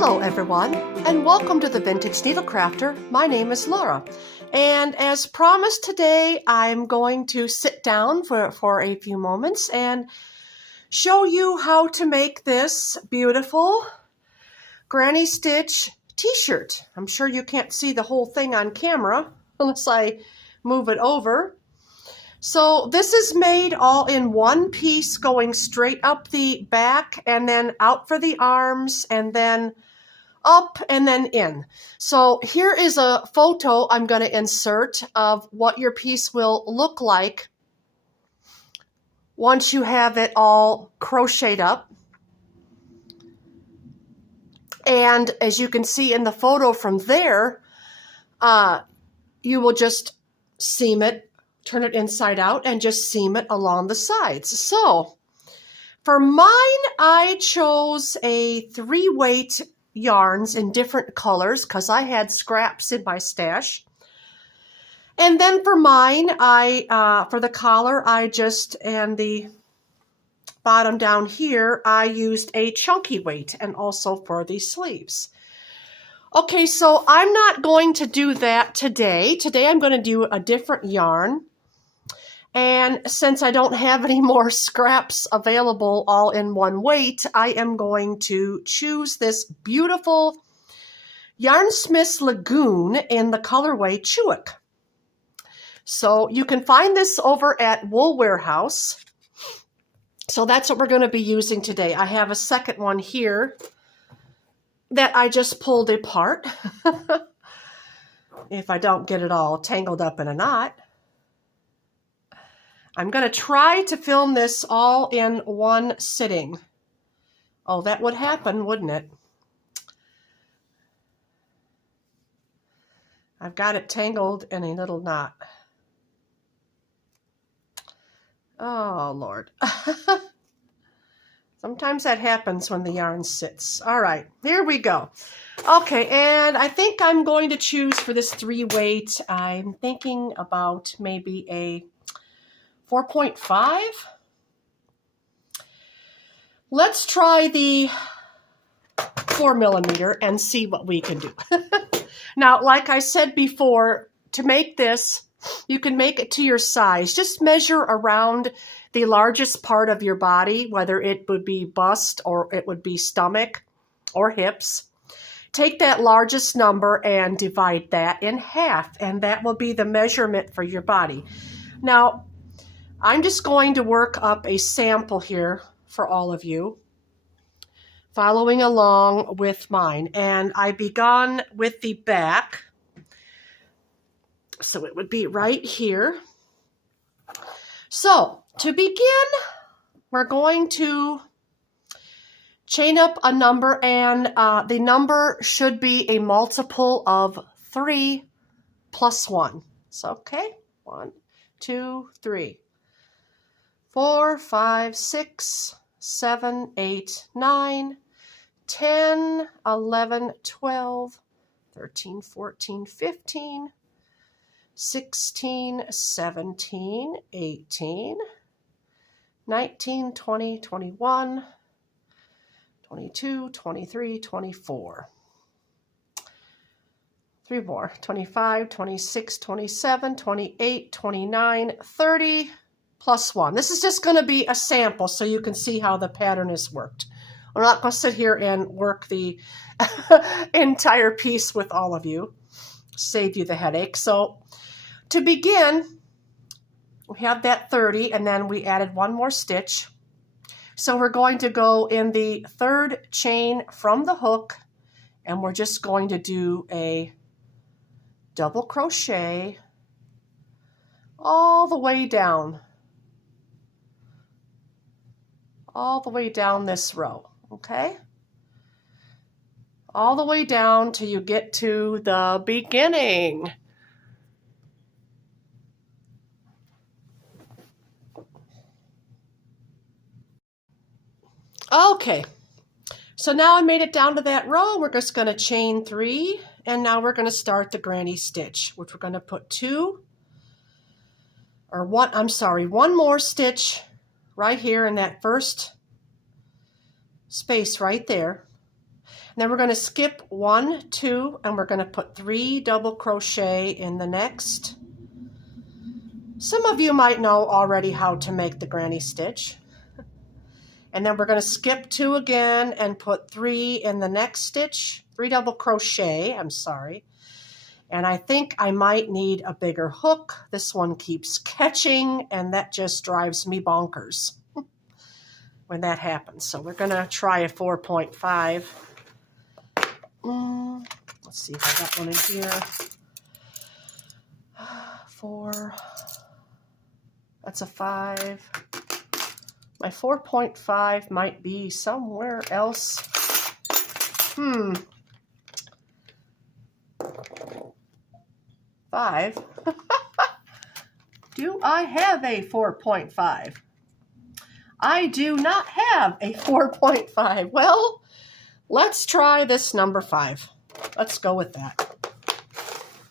Hello everyone, and welcome to the Vintage Needle Crafter. My name is Laura, and as promised today, I'm going to sit down for a few moments and show you how to make this beautiful granny stitch t-shirt. I'm sure you can't see the whole thing on camera unless I move it over. So this is made all in one piece, going straight up the back and then out for the arms and then up and then in. So here is a photo I'm going to insert of what your piece will look like once you have it all crocheted up. And as you can see in the photo from there, you will just seam it, turn it inside out, and just seam it along the sides. So for mine, I chose a 3-weight yarns in different colors because I had scraps in my stash. And then for mine, for the collar, and the bottom down here, I used a chunky weight, and also for the sleeves. Okay, so I'm not going to do that today. Today I'm going to do a different yarn. And since I don't have any more scraps available all in one weight, I am going to choose this beautiful Yarnsmith's Lagoon in the colorway Chewik. So you can find this over at Wool Warehouse. So that's what we're going to be using today. I have a second one here that I just pulled apart if I don't get it all tangled up in a knot. I'm going to try to film this all in one sitting. Oh, that would happen, wouldn't it? I've got it tangled in a little knot. Oh, Lord. Sometimes that happens when the yarn sits. All right, here we go. Okay, and I think I'm going to choose for this 3-weight, I'm thinking about maybe a 4.5. Let's try the 4mm and see what we can do. Now, like I said before, to make this, you can make it to your size. Just measure around the largest part of your body, whether it would be bust or it would be stomach or hips. Take that largest number and divide that in half, and that will be the measurement for your body. Now, I'm just going to work up a sample here for all of you, following along with mine. And I began with the back, so it would be right here. So to begin, we're going to chain up a number, and the number should be a multiple of 3 plus 1. So, okay, 1, 2, 3. 4, 5, 6, 7, 8, 9, 10, 11, 12, 13, 14, 15, 16, 17, 18, 19, 20, 21, 22, 23, 24. 3 more. 25, 26, 27, 28, 29, 30. Plus 1. This is just going to be a sample so you can see how the pattern is worked. I'm not going to sit here and work the entire piece with all of you. Save you the headache. So to begin, we have that 30, and then we added 1 more stitch. So we're going to go in the 3rd chain from the hook, and we're just going to do a double crochet all the way down. All the way down this row, okay? All the way down till you get to the beginning. Okay, so now I made it down to that row. We're just going to chain 3, and now we're going to start the granny stitch, which we're going to put 1 more stitch right here in that first space right there. And then we're going to skip 1, 2, and we're going to put 3 double crochet in the next. Some of you might know already how to make the granny stitch. And then we're going to skip 2 again and put 3 in the next stitch, 3 double crochet, I'm sorry. And I think I might need a bigger hook. This one keeps catching, and that just drives me bonkers when that happens. So we're going to try a 4.5. Let's see if I got one in here. 4. That's a 5. My 4.5 might be somewhere else. 5. Do I have a 4.5? I do not have a 4.5. Well, let's try this number 5. Let's go with that.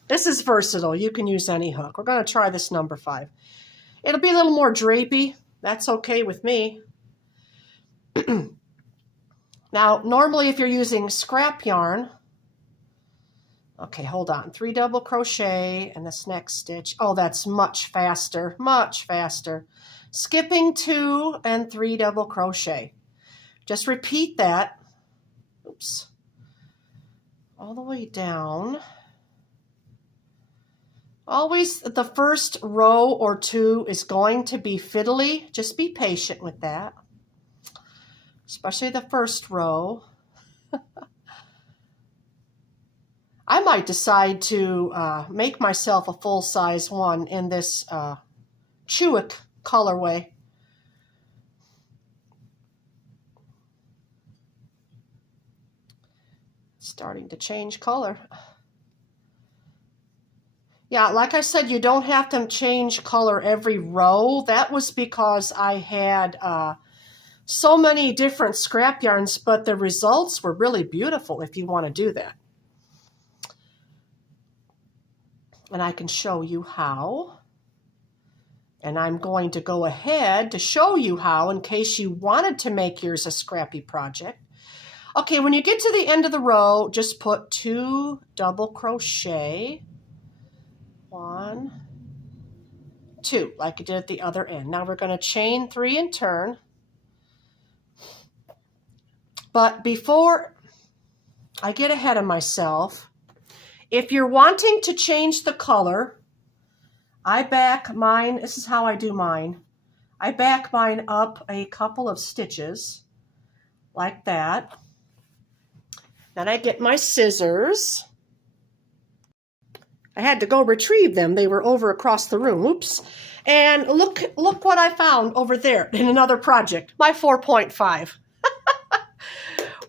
This is versatile. You can use any hook. We're going to try this number 5. It'll be a little more drapey. That's okay with me. Now, normally if you're using scrap yarn, okay, hold on. 3 double crochet in this next stitch. Oh, that's much faster, much faster. Skipping 2 and 3 double crochet. Just repeat that. Oops. All the way down. Always the first row or 2 is going to be fiddly. Just be patient with that. Especially the first row. I might decide to make myself a full-size one in this Tshirt colorway. Starting to change color. Yeah, like I said, you don't have to change color every row. That was because I had so many different scrap yarns, but the results were really beautiful if you want to do that. And I can show you how. And I'm going to go ahead to show you how in case you wanted to make yours a scrappy project. Okay, when you get to the end of the row, just put 2 double crochet. 1, 2, like you did at the other end. Now we're going to chain 3 and turn. But before I get ahead of myself, if you're wanting to change the color, I back mine, this is how I do mine. I back mine up a couple of stitches like that. Then I get my scissors. I had to go retrieve them. They were over across the room. Oops. And look what I found over there in another project. My 4.5.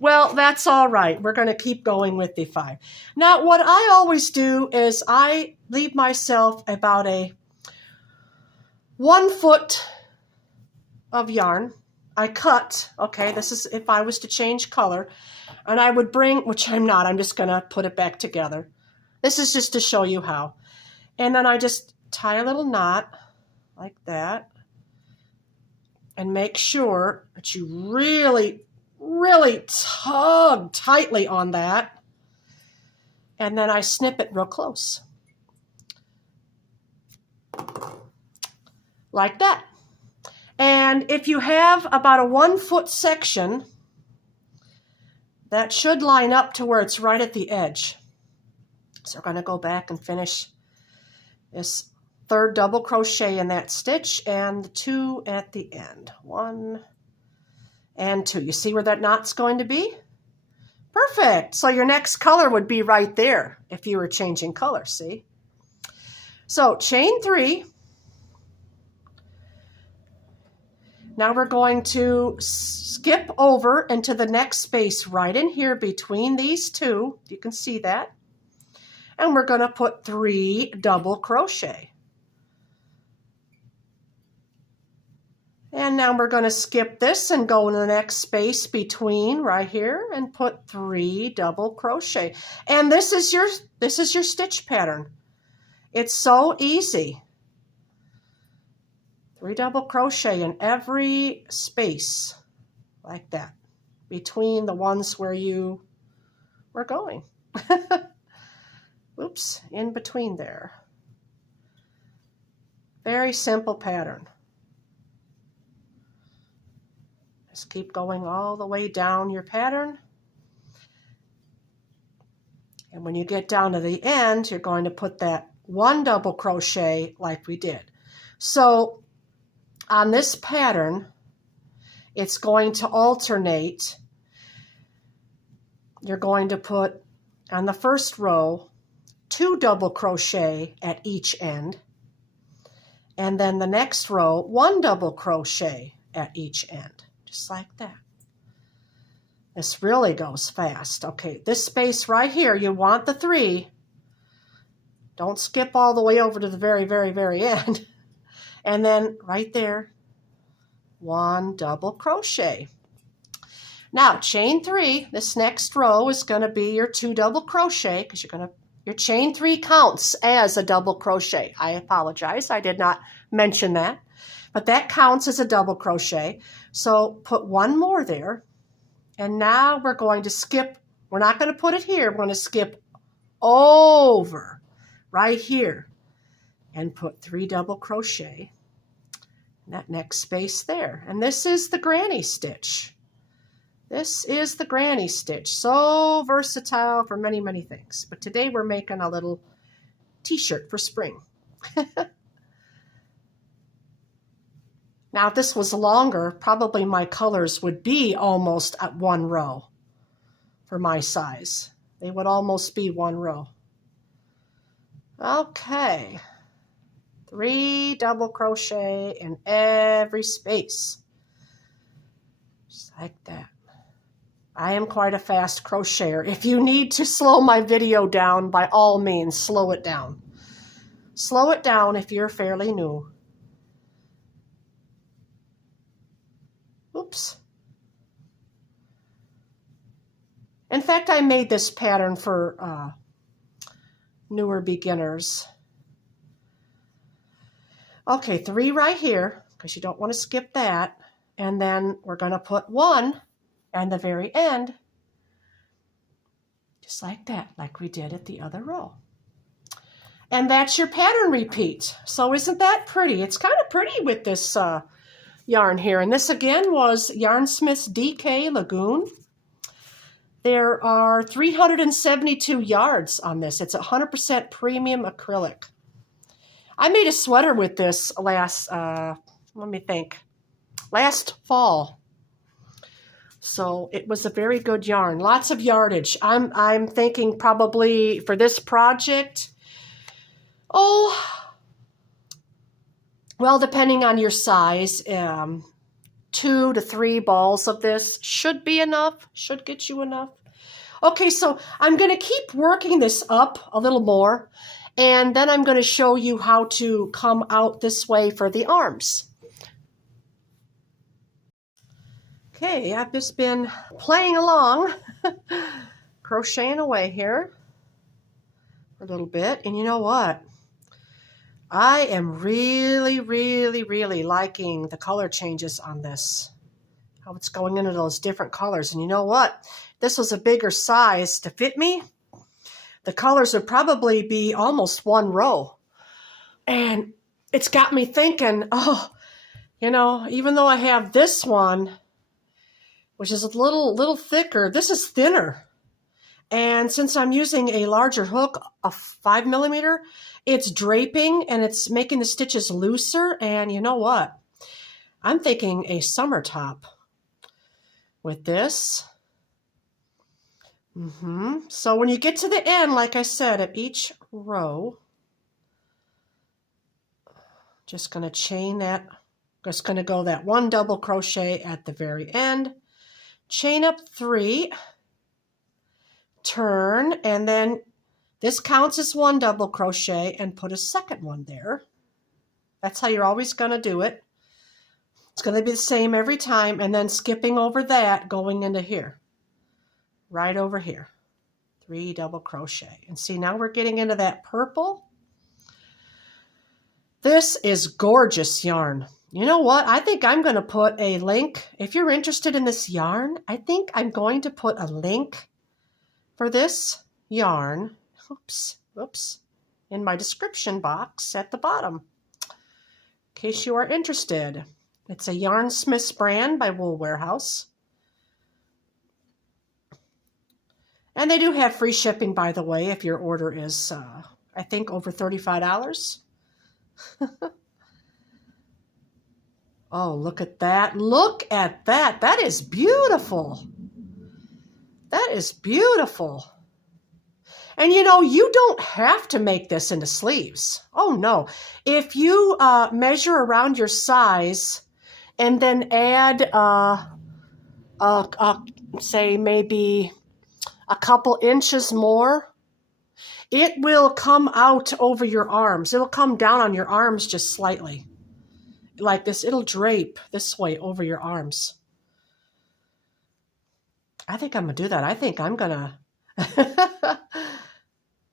Well, that's all right. We're going to keep going with the 5. Now, what I always do is I leave myself about a 1 foot of yarn. I cut, okay, this is if I was to change color, and I would bring, which I'm not, I'm just going to put it back together. This is just to show you how. And then I just tie a little knot like that and make sure that you really tug tightly on that. And then I snip it real close. Like that. And if you have about a 1 foot section, that should line up to where it's right at the edge. So we're going to go back and finish this 3rd double crochet in that stitch and 2 at the end. 1 and 2. You see where that knot's going to be? Perfect. So your next color would be right there if you were changing color, see? So chain 3. Now we're going to skip over into the next space right in here between these 2. You can see that. And we're going to put 3 double crochet. And now we're going to skip this and go in the next space between right here and put 3 double crochet. And this is your stitch pattern. It's so easy. 3 double crochet in every space like that between the ones where you we're going. Oops, in between there. Very simple pattern. Just keep going all the way down your pattern. And when you get down to the end, you're going to put that one double crochet like we did. So on this pattern, it's going to alternate. You're going to put on the first row 2 double crochet at each end, and then the next row 1 double crochet at each end, just like that. This really goes fast. Okay, this space right here, you want the 3. Don't skip all the way over to the very, very, very end. And then right there, 1 double crochet. Now chain 3. This next row is going to be your 2 double crochet, because your chain 3 counts as a double crochet. I apologize, I did not mention that, but that counts as a double crochet. So put 1 more there, and now we're going to skip. We're not going to put it here. We're going to skip over right here and put 3 double crochet in that next space there. And this is the granny stitch. This is the granny stitch. So versatile for many, many things. But today we're making a little t-shirt for spring. Now, if this was longer, probably my colors would be almost at 1 row for my size. They would almost be 1 row. Okay. 3 double crochet in every space. Just like that. I am quite a fast crocheter. If you need to slow my video down, by all means, slow it down. Slow it down if you're fairly new. Oops. In fact, I made this pattern for newer beginners. Okay, 3 right here, because you don't want to skip that. And then we're going to put 1 at the very end, just like that, like we did at the other row. And that's your pattern repeat. So isn't that pretty? It's kind of pretty with this yarn here. And this again was Yarnsmith's DK Lagoon. There are 372 yards on this. It's 100% premium acrylic. I made a sweater with this last fall. So it was a very good yarn. Lots of yardage. I'm thinking probably for this project, well, depending on your size, 2 to 3 balls of this should be enough, should get you enough. Okay, so I'm going to keep working this up a little more, and then I'm going to show you how to come out this way for the arms. Okay, I've just been playing along, crocheting away here for a little bit, and you know what? I am really, really, really liking the color changes on this, how it's going into those different colors. And you know what? This was a bigger size to fit me. The colors would probably be almost 1 row. And it's got me thinking, you know, even though I have this one, which is a little thicker, this is thinner. And since I'm using a larger hook, a 5mm, it's draping and it's making the stitches looser. And you know what? I'm thinking a summer top with this. So when you get to the end, like I said, of each row, just going to chain that, just going to go that 1 double crochet at the very end, chain up 3, turn, and then this counts as 1 double crochet and put a second one there. That's how you're always going to do it. It's going to be the same every time, and then skipping over that, going into here, right over here, 3 double crochet. And see, now we're getting into that purple. This is gorgeous yarn. You know what? I think I'm going to put a link. If you're interested in this yarn, I think I'm going to put a link for this yarn, oops, in my description box at the bottom, in case you are interested. It's a Yarnsmiths brand by Wool Warehouse. And they do have free shipping, by the way, if your order is, I think, over $35. Oh, look at that. Look at that. That is beautiful. That is beautiful. And you know, you don't have to make this into sleeves. Oh, no. If you measure around your size and then add, say, maybe a couple inches more, it will come out over your arms. It'll come down on your arms just slightly. Like this, it'll drape this way over your arms. I think I'm going to do that. I think I'm going to,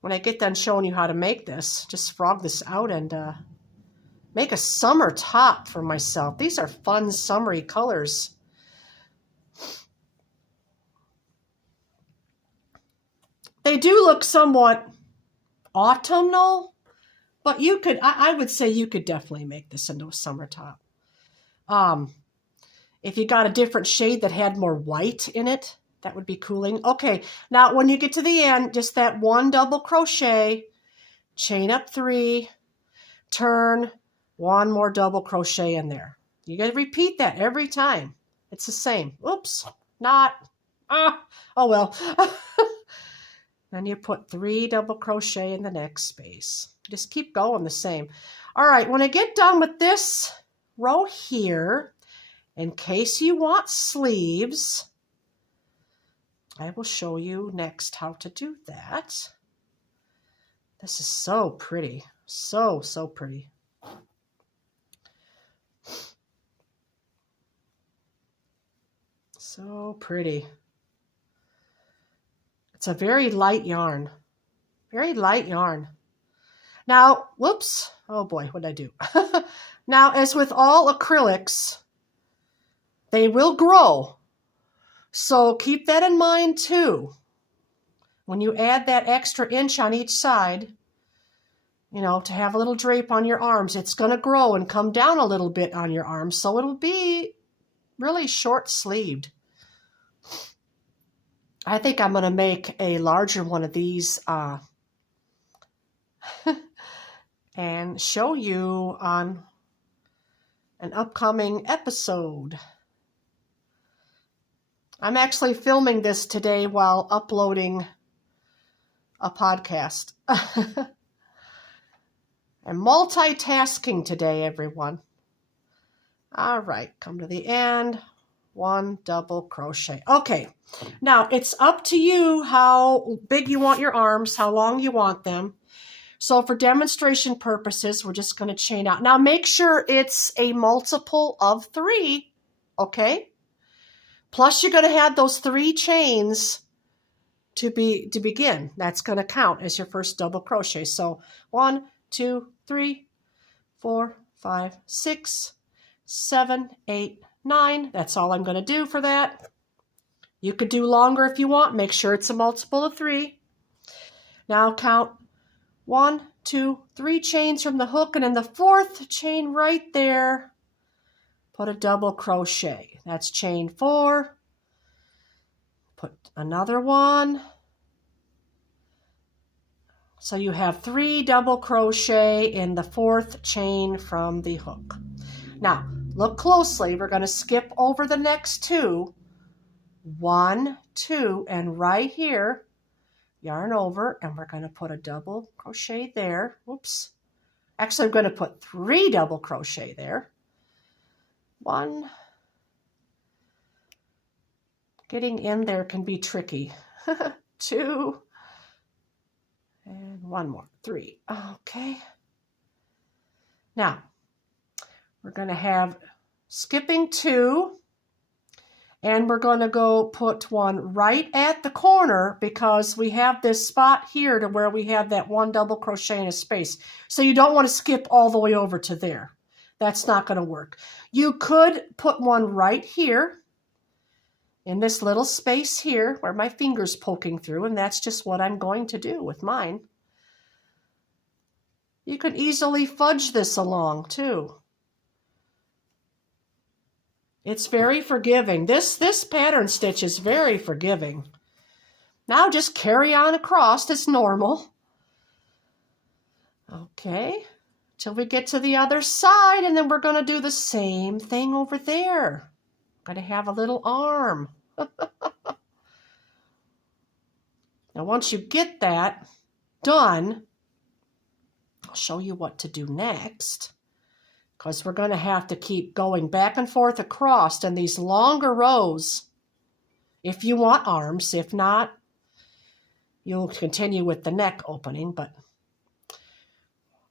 when I get done showing you how to make this, just frog this out and make a summer top for myself. These are fun, summery colors. They do look somewhat autumnal, but you could, I would say you could definitely make this into a summer top. If you got a different shade that had more white in it, that would be cooling. Okay, now when you get to the end, just that one double crochet, chain up 3, turn, one more double crochet in there. You got to repeat that every time. It's the same. Oops, not. Oh well. Then you put 3 double crochet in the next space. Just keep going the same. All right, when I get done with this row here, in case you want sleeves, I will show you next how to do that. This is so pretty. So pretty. So pretty. It's a very light yarn. Very light yarn. Now, whoops. Oh boy, what did I do? Now, as with all acrylics, they will grow. So keep that in mind too. When you add that extra inch on each side, you know, to have a little drape on your arms, it's going to grow and come down a little bit on your arms. So it'll be really short sleeved. I think I'm going to make a larger one of these and show you on an upcoming episode. I'm actually filming this today while uploading a podcast. I'm multitasking today, everyone. All right, come to the end. 1 double crochet. Okay, now it's up to you how big you want your arms, how long you want them. So for demonstration purposes, we're just going to chain out. Now make sure it's a multiple of 3, okay? Plus you're going to have those 3 chains to begin. That's going to count as your first double crochet. So 1, 2, 3, 4, 5, 6, 7, 8, 9. That's all I'm going to do for that. You could do longer if you want. Make sure it's a multiple of 3. Now count 1, 2, 3 chains from the hook, and in the 4th chain right there, put a double crochet. That's chain 4. Put another one. So you have 3 double crochet in the 4th chain from the hook. Now, look closely. We're going to skip over the next 2. 1, 2, and right here, yarn over, and we're going to put a double crochet there. Oops. Actually, I'm going to put 3 double crochet there. 1. Getting in there can be tricky. 2. And 1 more. 3. Okay. Now, we're going to have skipping 2, and we're going to go put 1 right at the corner because we have this spot here to where we have that 1 double crochet in a space. So you don't want to skip all the way over to there. That's not going to work. You could put 1 right here in this little space here where my finger's poking through, and that's just what I'm going to do with mine. You can easily fudge this along too. It's very forgiving. This pattern stitch is very forgiving. Now just carry on across as normal. Okay, till we get to the other side, and then we're going to do the same thing over there. Going to have a little arm. Now once you get that done, I'll show you what to do next, because we're going to have to keep going back and forth across in these longer rows if you want arms. If not, you'll continue with the neck opening. But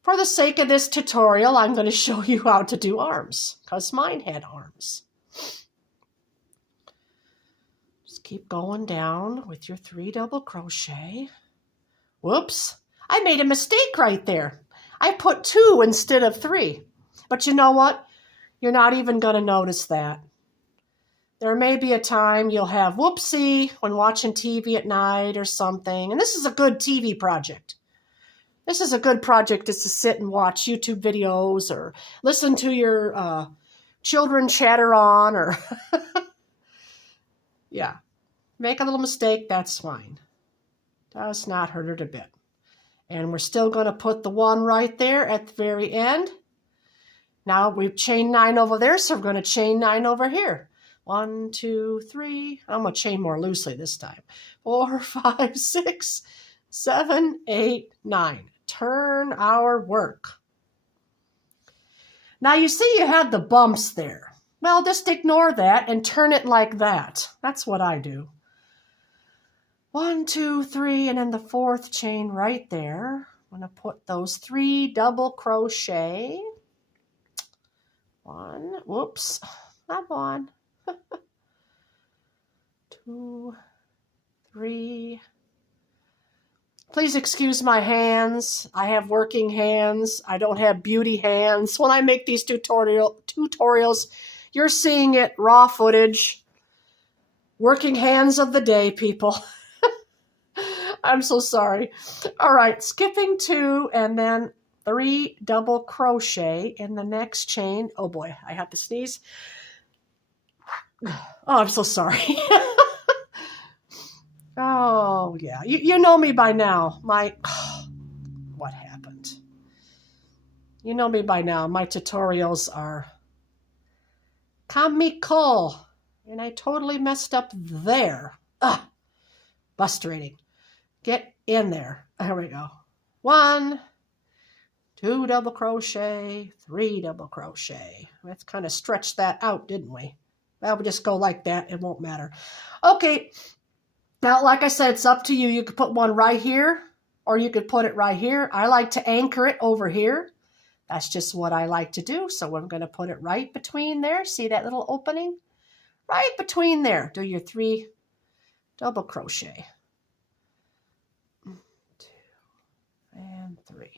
for the sake of this tutorial, I'm going to show you how to do arms, because mine had arms. Just keep going down with your 3 double crochet. Whoops, I made a mistake right there. I put 2 instead of 3. But you know what? You're not even going to notice that. There may be a time you'll have whoopsie when watching TV at night or something. And this is a good TV project. This is a good project just to sit and watch YouTube videos or listen to your children chatter on, or yeah. Make a little mistake, that's fine. Does not hurt it a bit. And we're still going to put the 1 right there at the very end. Now we've chained 9 over there, so we're going to chain 9 over here. 1, 2, 3. I'm going to chain more loosely this time. 4, 5, 6, 7, 8, 9. Turn our work. Now you see you had the bumps there. Well, just ignore that and turn it like that. That's what I do. 1, 2, 3, and then the 4th chain right there. I'm going to put those 3 double crochet. 1, whoops, not 1. 2, 3. Please excuse my hands. I have working hands. I don't have beauty hands. When I make these tutorials, you're seeing it raw footage. Working hands of the day, people. I'm so sorry. All right, skipping 2 and then 3 double crochet in the next chain. Oh boy, I have to sneeze. Oh, I'm so sorry. Oh yeah, you know me by now. What happened? You know me by now. My tutorials are comical, and I totally messed up there. Frustrating. Get in there. There we go. 1, 2 double crochet, 3 double crochet. Let's kind of stretch that out, didn't we? Well, we'll just go like that. It won't matter. Okay. Now, like I said, it's up to you. You could put 1 right here, or you could put it right here. I like to anchor it over here. That's just what I like to do. So I'm going to put it right between there. See that little opening? Right between there. Do your 3 double crochet. 2 and 3.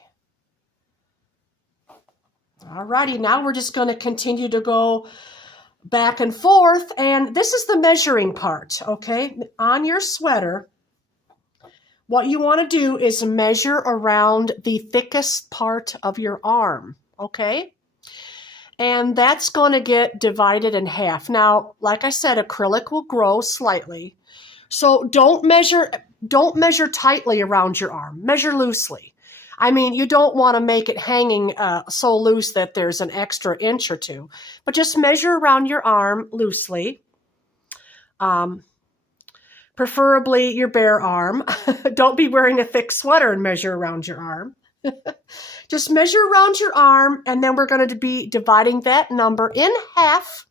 Alrighty, now we're just going to continue to go back and forth, and this is the measuring part, okay? On your sweater, what you want to do is measure around the thickest part of your arm, okay? And that's going to get divided in half. Now, like I said, acrylic will grow slightly, so don't measure tightly around your arm. Measure loosely. I mean, you don't want to make it hanging so loose that there's an extra inch or 2, but just measure around your arm loosely, preferably your bare arm. Don't be wearing a thick sweater and measure around your arm. Just measure around your arm, and then we're going to be dividing that number in half.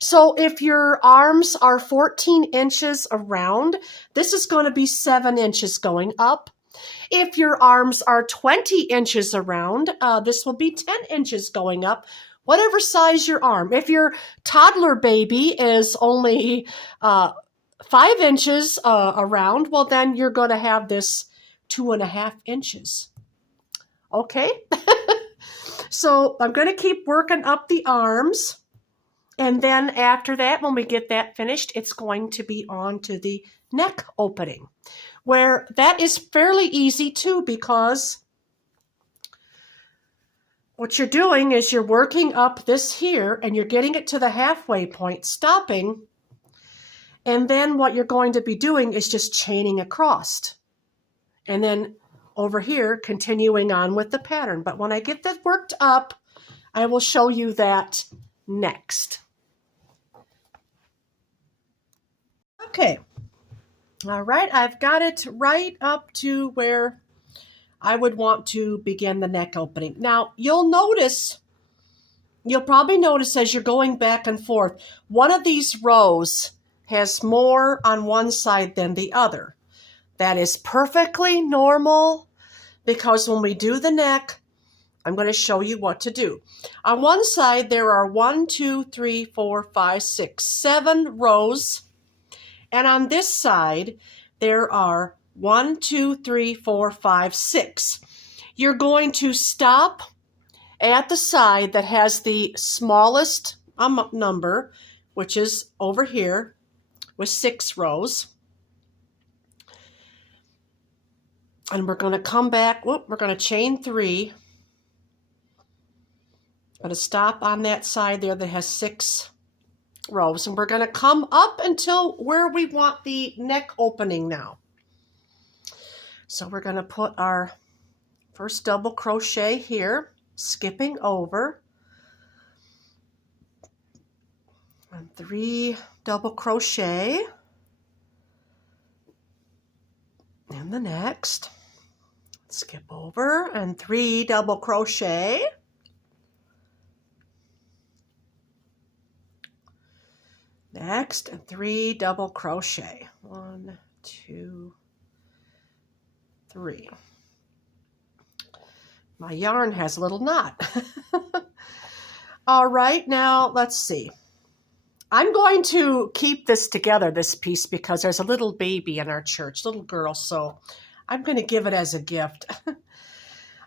So if your arms are 14 inches around, this is going to be 7 inches going up. If your arms are 20 inches around, this will be 10 inches going up, whatever size your arm. If your toddler baby is only 5 inches around, well, then you're going to have this 2.5 inches. Okay? So I'm going to keep working up the arms. And then after that, when we get that finished, it's going to be on to the neck opening, where that is fairly easy too, because what you're doing is you're working up this here and you're getting it to the halfway point, stopping, and then what you're going to be doing is just chaining across. And then over here, continuing on with the pattern. But when I get that worked up, I will show you that next. Okay. All right, I've got it right up to where I would want to begin the neck opening. Now, you'll probably notice as you're going back and forth, one of these rows has more on one side than the other. That is perfectly normal, because when we do the neck, I'm going to show you what to do. On one side, there are 1, 2, 3, 4, 5, 6, 7 rows. And on this side, there are 1, 2, 3, 4, 5, 6. You're going to stop at the side that has the smallest number, which is over here with 6 rows. And we're going to come back. We're going to chain 3. I'm going to stop on that side there that has 6 rows. And we're going to come up until where we want the neck opening now. So we're going to put our first double crochet here, skipping over. And 3 double crochet. And the next, skip over, and 3 double crochet. Next, and 3 double crochet. 1, 2, 3. My yarn has a little knot. All right, now let's see. I'm going to keep this together, this piece, because there's a little baby in our church, little girl, so I'm going to give it as a gift.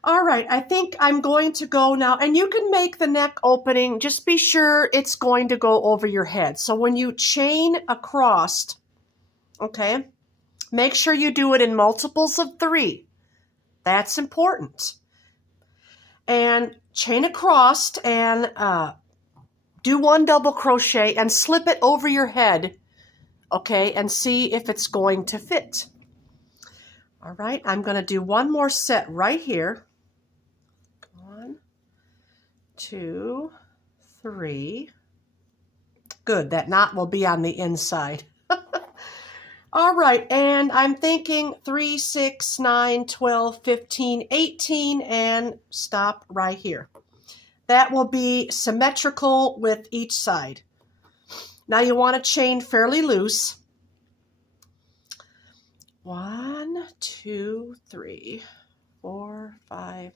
All right, I think I'm going to go now, and you can make the neck opening. Just be sure it's going to go over your head. So when you chain across, okay, make sure you do it in multiples of 3. That's important. And chain across and do 1 double crochet and slip it over your head, okay, and see if it's going to fit. All right, I'm going to do 1 more set right here. 1, 2, 3. Good, that knot will be on the inside. All right, and I'm thinking 3, 6, 9, 12, 15, 18, and stop right here. That will be symmetrical with each side. Now you want to chain fairly loose. 1, 2, 3, 4, 5,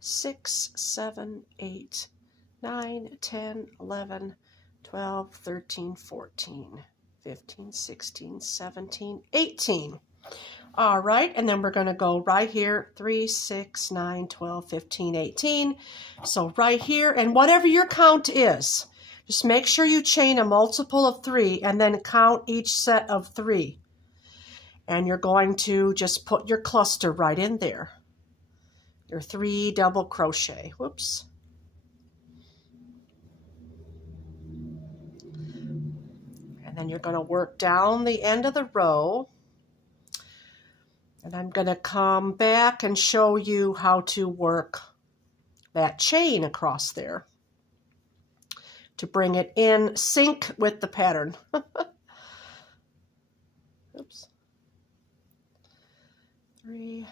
6, 7, 8, 9, 10, 11, 12, 13, 14, 15, 16, 17, 18. All right, and then we're going to go right here, 3, 6, 9, 12, 15, 18. So right here, and whatever your count is, just make sure you chain a multiple of 3 and then count each set of 3. And you're going to just put your cluster right in there. Your 3 double crochet. Whoops. And then you're going to work down the end of the row. And I'm going to come back and show you how to work that chain across there to bring it in sync with the pattern. Oops. 3.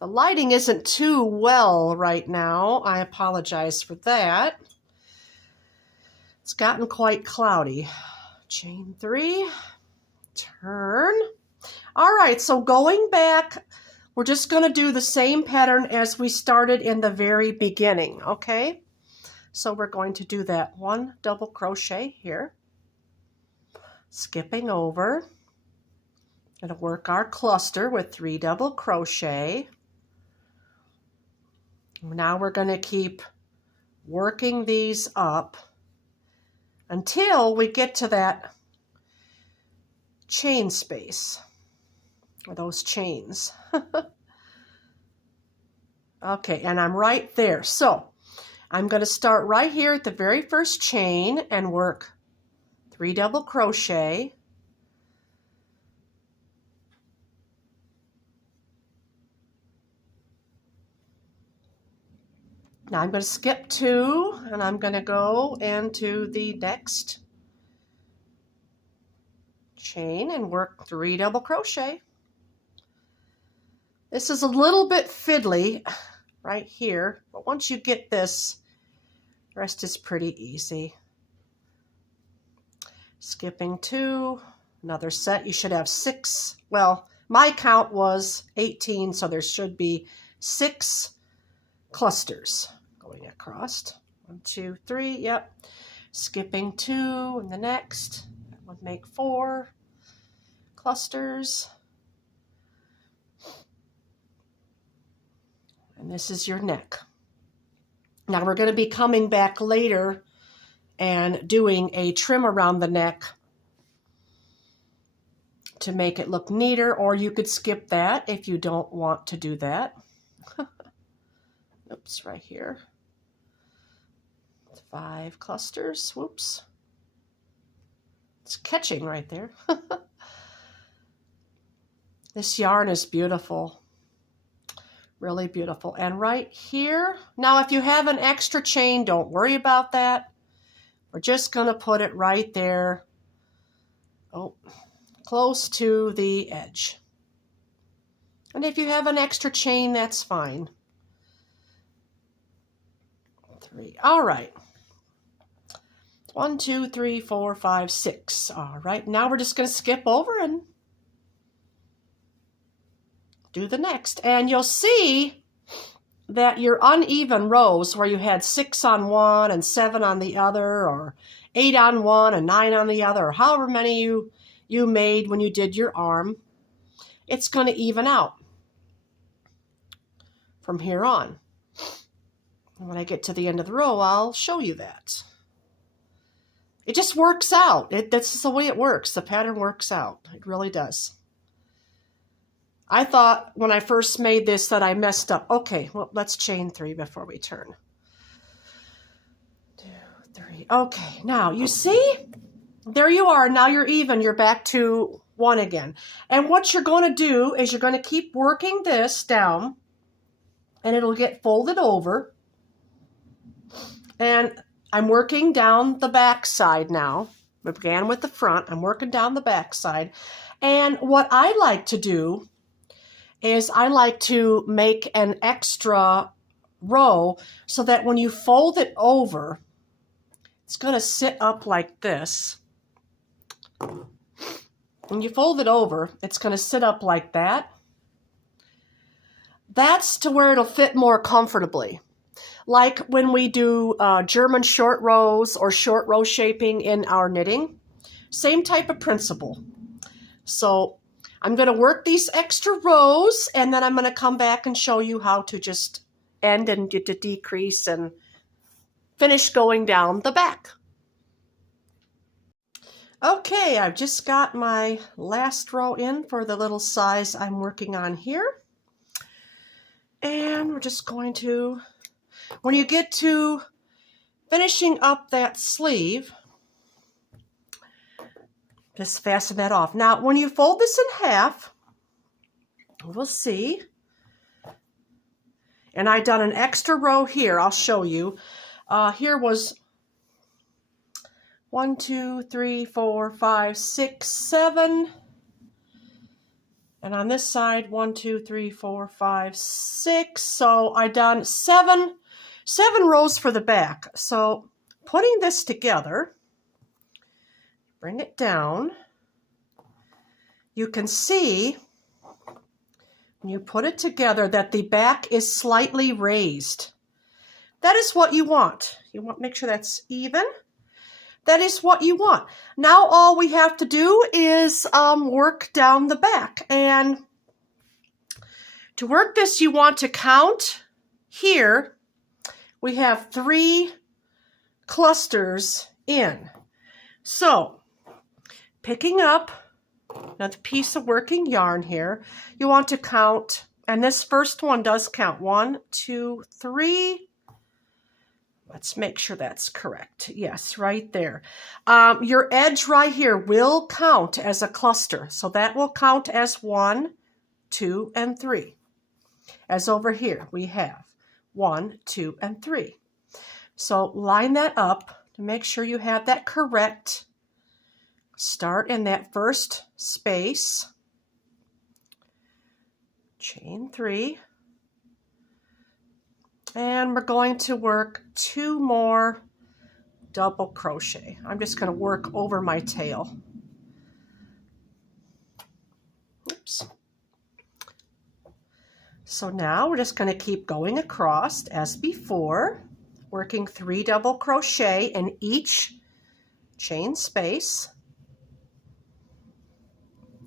The lighting isn't too well right now. I apologize for that. It's gotten quite cloudy. Chain 3, turn. All right, so going back, we're just going to do the same pattern as we started in the very beginning, okay? So we're going to do that 1 double crochet here, skipping over. Going to work our cluster with 3 double crochet. Now we're going to keep working these up until we get to that chain space, or those chains. Okay, and I'm right there. So I'm going to start right here at the very first chain and work 3 double crochet. Now I'm going to skip 2 and I'm going to go into the next chain and work 3 double crochet. This is a little bit fiddly right here, but once you get this, the rest is pretty easy. Skipping 2, another set. You should have 6. Well, my count was 18, so there should be 6 clusters going across. 1, 2, 3, yep. Skipping 2 and the next. That would make 4 clusters. And this is your neck. Now we're going to be coming back later and doing a trim around the neck to make it look neater, or you could skip that if you don't want to do that. Oops, right here. 5 clusters. Whoops. It's catching right there. This yarn is beautiful. Really beautiful. And right here, now if you have an extra chain, don't worry about that. We're just going to put it right there, close to the edge. And if you have an extra chain, that's fine. 3. All right. 1, 2, 3, 4, 5, 6. All right. Now we're just going to skip over and do the next. And you'll see that your uneven rows where you had 6 on one and 7 on the other, or 8 on one and 9 on the other, or however many you made when you did your arm, it's going to even out from here on. And when I get to the end of the row, I'll show you that. It just works out. That's the way it works. The pattern works out. It really does. I thought when I first made this that I messed up. Okay, well, let's chain 3 before we turn. 2, 3. Okay, now you see? There you are. Now you're even. You're back to 1 again. And what you're going to do is you're going to keep working this down, and it'll get folded over. And I'm working down the back side now. We began with the front. I'm working down the back side. And what I like to do is I like to make an extra row so that when you fold it over, it's going to sit up like this. When you fold it over, it's going to sit up like that. That's to where it'll fit more comfortably. Like when we do German short rows or short row shaping in our knitting, same type of principle. So I'm going to work these extra rows, and then I'm going to come back and show you how to just end and get to decrease and finish going down the back. Okay, I've just got my last row in for the little size I'm working on here. And we're just going to, when you get to finishing up that sleeve, just fasten that off. Now, when you fold this in half, we'll see. And I done an extra row here. I'll show you. Here was 1, 2, 3, 4, 5, 6, 7. And on this side, 1, 2, 3, 4, 5, 6. So I done seven rows for the back. So putting this together, bring it down. You can see when you put it together that the back is slightly raised. That is what you want. You want to make sure that's even. That is what you want. Now all we have to do is work down the back. And to work this, you want to count here. We have 3 clusters in. So, picking up another piece of working yarn here, you want to count, and this first one does count. 1, 2, 3. Let's make sure that's correct. Yes, right there. Your edge right here will count as a cluster. So that will count as 1, 2, and 3. As over here, we have 1, 2, and 3. So line that up to make sure you have that correct. Start in that first space. Chain 3. And we're going to work 2 more double crochet. I'm just going to work over my tail. Oops. So now we're just going to keep going across as before, working 3 double crochet in each chain space.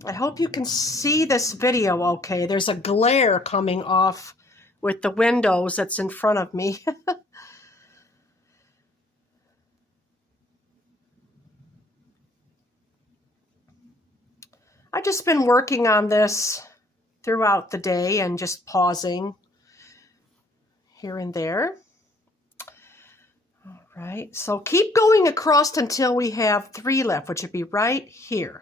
I hope you can see this video okay. There's a glare coming off with the windows that's in front of me. I've just been working on this throughout the day and just pausing here and there. All right, so keep going across until we have 3 left, which would be right here.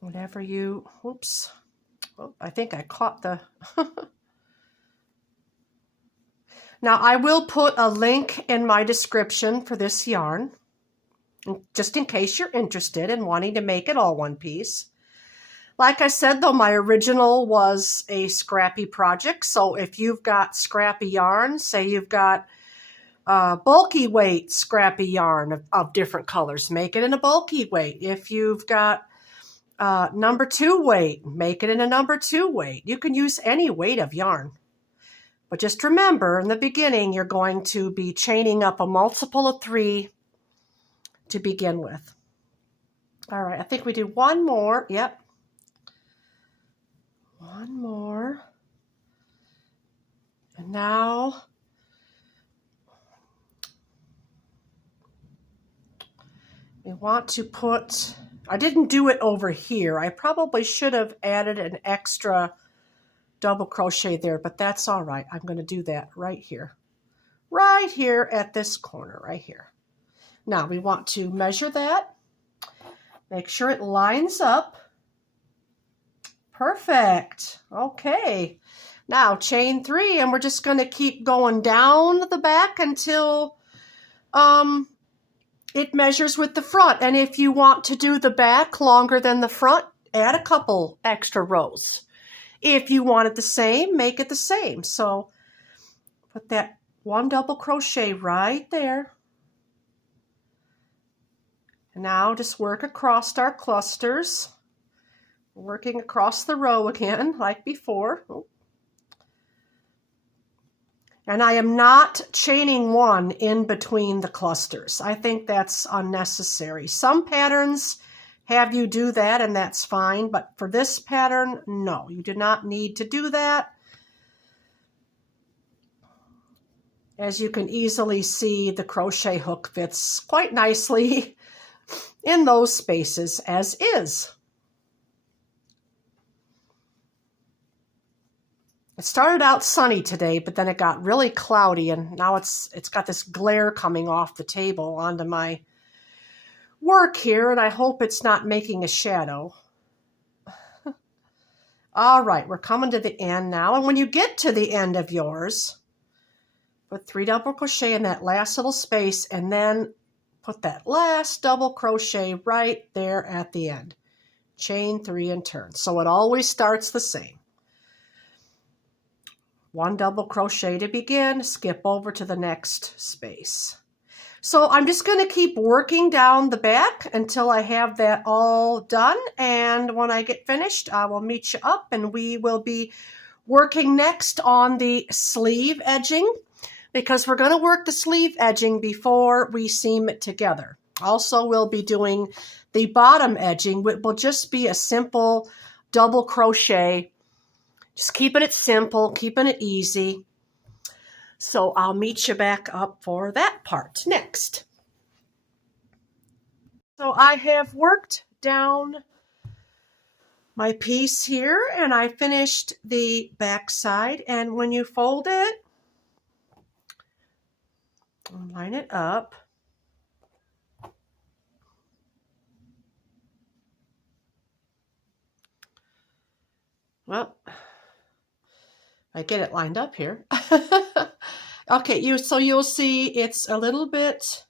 Whatever you, oops, oh, I think I caught the, Now I will put a link in my description for this yarn, just in case you're interested in wanting to make it all one piece. Like I said, though, my original was a scrappy project, so if you've got scrappy yarn, say you've got bulky weight scrappy yarn of different colors, make it in a bulky weight. If you've got number 2 weight, make it in a number 2 weight. You can use any weight of yarn. But just remember, in the beginning, you're going to be chaining up a multiple of 3 to begin with. All right, I think we do 1 more. Yep. 1 more. And now we want to put, I didn't do it over here. I probably should have added an extra double crochet there, but that's all right. I'm going to do that right here at this corner right here. Now we want to measure that, make sure it lines up. Perfect. Okay. Now chain 3, and we're just going to keep going down the back until it measures with the front. And if you want to do the back longer than the front, add a couple extra rows. If you want it the same, make it the same. So put that 1 double crochet right there. And now just work across our clusters, working across the row again like before. And I am not chaining 1 in between the clusters. I think that's unnecessary. Some patterns have you do that, and that's fine. But for this pattern, no, you do not need to do that. As you can easily see, the crochet hook fits quite nicely in those spaces as is. It started out sunny today, but then it got really cloudy, and now it's got this glare coming off the table onto my work here, and I hope it's not making a shadow. All right, we're coming to the end now, and when you get to the end of yours, put 3 double crochet in that last little space, and then put that last double crochet right there at the end. Chain 3 and turn. So it always starts the same. 1 double crochet to begin, skip over to the next space. So I'm just going to keep working down the back until I have that all done. And when I get finished, I will meet you up, and we will be working next on the sleeve edging, because we're going to work the sleeve edging before we seam it together. Also, we'll be doing the bottom edging, which will just be a simple double crochet. Just keeping it simple, keeping it easy. So I'll meet you back up for that part next. So I have worked down my piece here and I finished the back side, and when you fold it, line it up. Well, I get it lined up here. Okay, so you'll see it's a little bit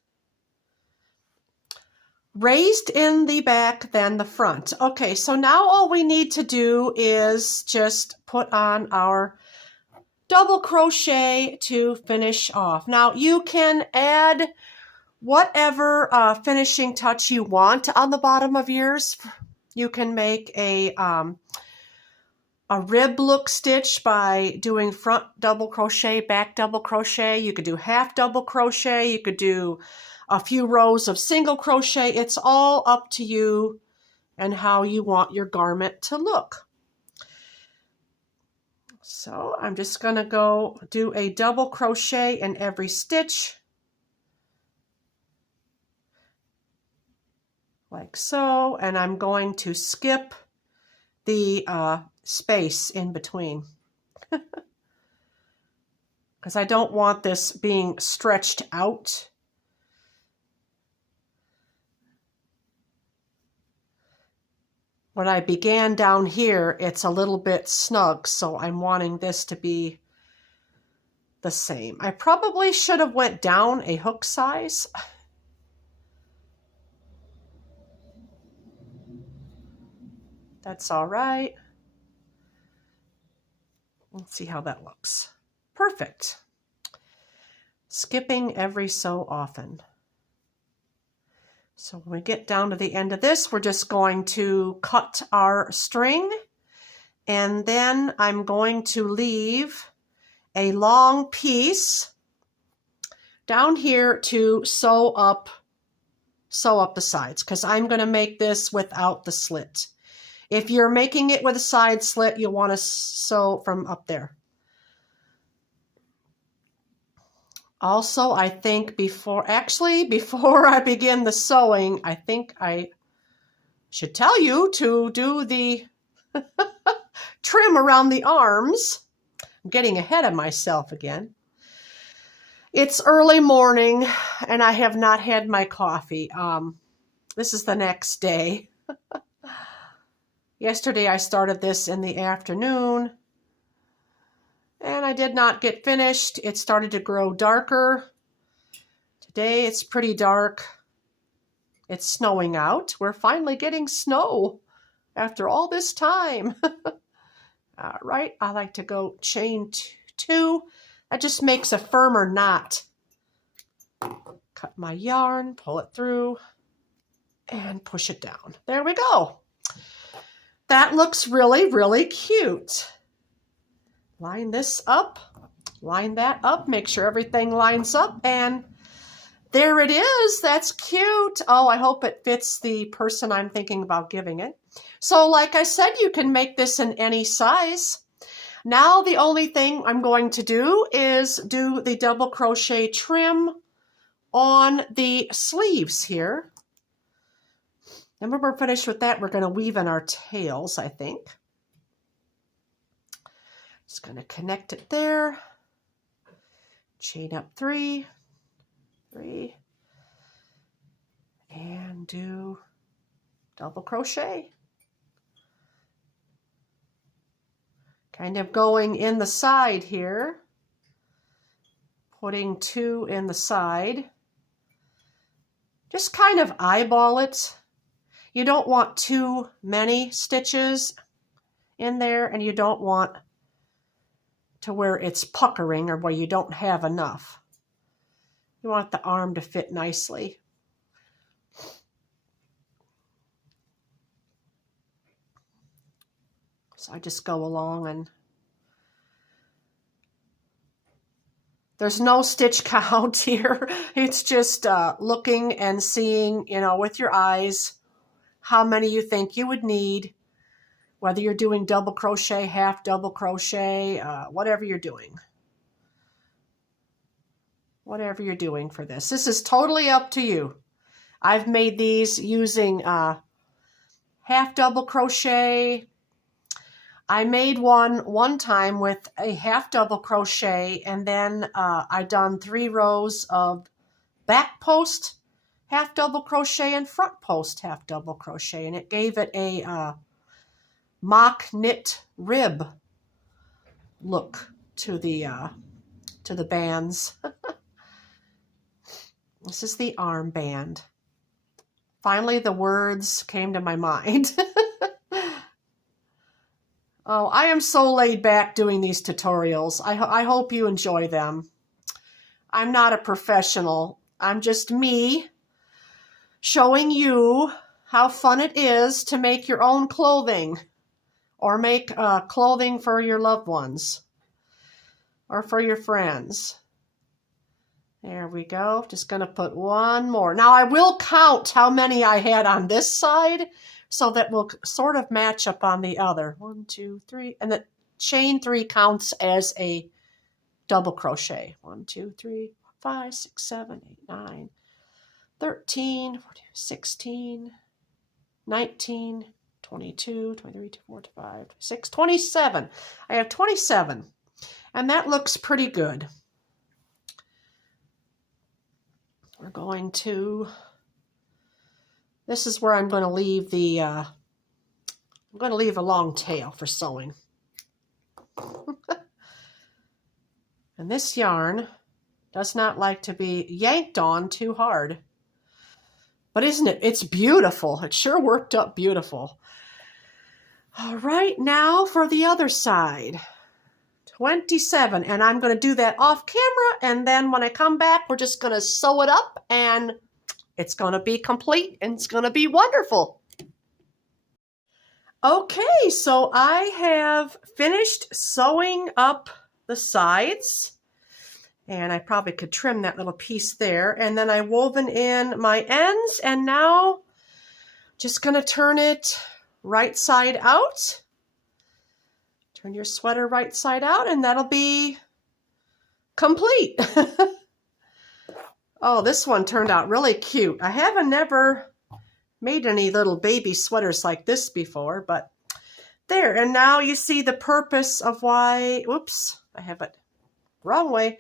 raised in the back than the front. Okay, so now all we need to do is just put on our double crochet to finish off. Now you can add whatever finishing touch you want on the bottom of yours. You can make a rib look stitch by doing front double crochet, back double crochet. You could do half double crochet. You could do a few rows of single crochet. It's all up to you and how you want your garment to look. So I'm just going to go do a double crochet in every stitch, like so, and I'm going to skip the space in between because I don't want this being stretched out. When I began down here, it's a little bit snug, so I'm wanting this to be the same. I probably should have went down a hook size. That's all right. Let's see how that looks. Perfect. Skipping every so often. So when we get down to the end of this, we're just going to cut our string, and then I'm going to leave a long piece down here to sew up the sides, because I'm going to make this without the slit. If you're making it with a side slit, you'll want to sew from up there. Also, I think before I begin the sewing, I think I should tell you to do the trim around the arms. I'm getting ahead of myself again. It's early morning and I have not had my coffee. This is the next day. Yesterday I started this in the afternoon and I did not get finished. It started to grow darker. Today it's pretty dark. It's snowing out. We're finally getting snow after all this time. All right, I like to go chain two. That just makes a firmer knot. Cut my yarn, pull it through, and push it down. There we go. That looks really, really cute. Line this up, line that up, make sure everything lines up, and there it is. That's cute. Oh, I hope it fits the person I'm thinking about giving it. So like I said, you can make this in any size. Now the only thing I'm going to do is do the double crochet trim on the sleeves here. And when we're finished with that, we're going to weave in our tails, I think. Just going to connect it there. Chain up 3, 3, and do double crochet. Kind of going in the side here, putting 2 in the side. Just kind of eyeball it. You don't want too many stitches in there, and you don't want to where it's puckering or where you don't have enough. You want the arm to fit nicely. So I just go along, and there's no stitch count here. It's just looking and seeing, with your eyes, how many you think you would need, whether you're doing double crochet, half double crochet, whatever you're doing. whatever you're doing for this. This is totally up to you. I've made these using half double crochet. I made one time with a half double crochet, and then I done 3 rows of back post half double crochet and front post half double crochet, and it gave it a mock knit rib look to the bands. This is the armband. Finally, the words came to my mind. Oh, I am so laid back doing these tutorials. I hope you enjoy them. I'm not a professional. I'm just me showing you how fun it is to make your own clothing, or make clothing for your loved ones or for your friends. There we go. Just going to put one more. Now I will count how many I had on this side so that we'll sort of match up on the other. 1, 2, 3. And the chain 3 counts as a double crochet. 1, 2, 3, 4, 5, 6, 7, 8, 9, 13, 14, 16, 19, 22, 23, 24, 25, 26, 27. I have 27. And that looks pretty good. We're going to, this is where I'm going to leave the, I'm going to leave a long tail for sewing. And this yarn does not like to be yanked on too hard. But isn't it? It's beautiful. It sure worked up beautiful. All right, now for the other side. 27, and I'm going to do that off camera, and then when I come back, we're just going to sew it up, and it's going to be complete, and it's going to be wonderful. Okay, so I have finished sewing up the sides, and I probably could trim that little piece there, and then I woven in my ends, and now just going to turn it right side out. Turn your sweater right side out, and that'll be complete. Oh, this one turned out really cute. I haven't never made any little baby sweaters like this before, but there. And now you see the purpose of why, whoops, I have it wrong way.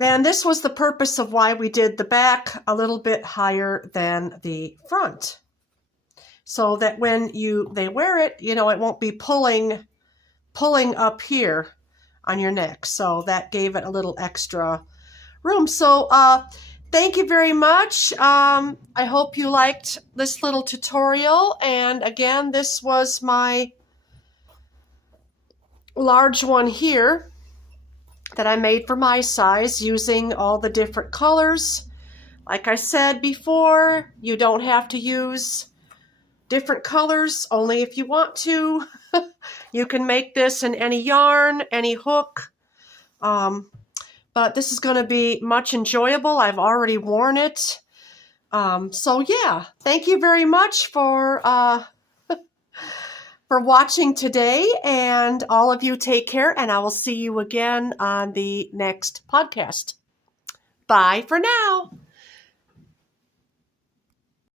And this was the purpose of why we did the back a little bit higher than the front. So that when they wear it, you know, it won't be pulling up here on your neck. So that gave it a little extra room. So thank you very much. I hope you liked this little tutorial. And again, this was my large one here that I made for my size using all the different colors. Like I said before, you don't have to use different colors, only if you want to. You can make this in any yarn, any hook. But this is going to be much enjoyable. I've already worn it. So yeah, thank you very much for watching today, and all of you take care, and I will see you again on the next podcast. Bye for now.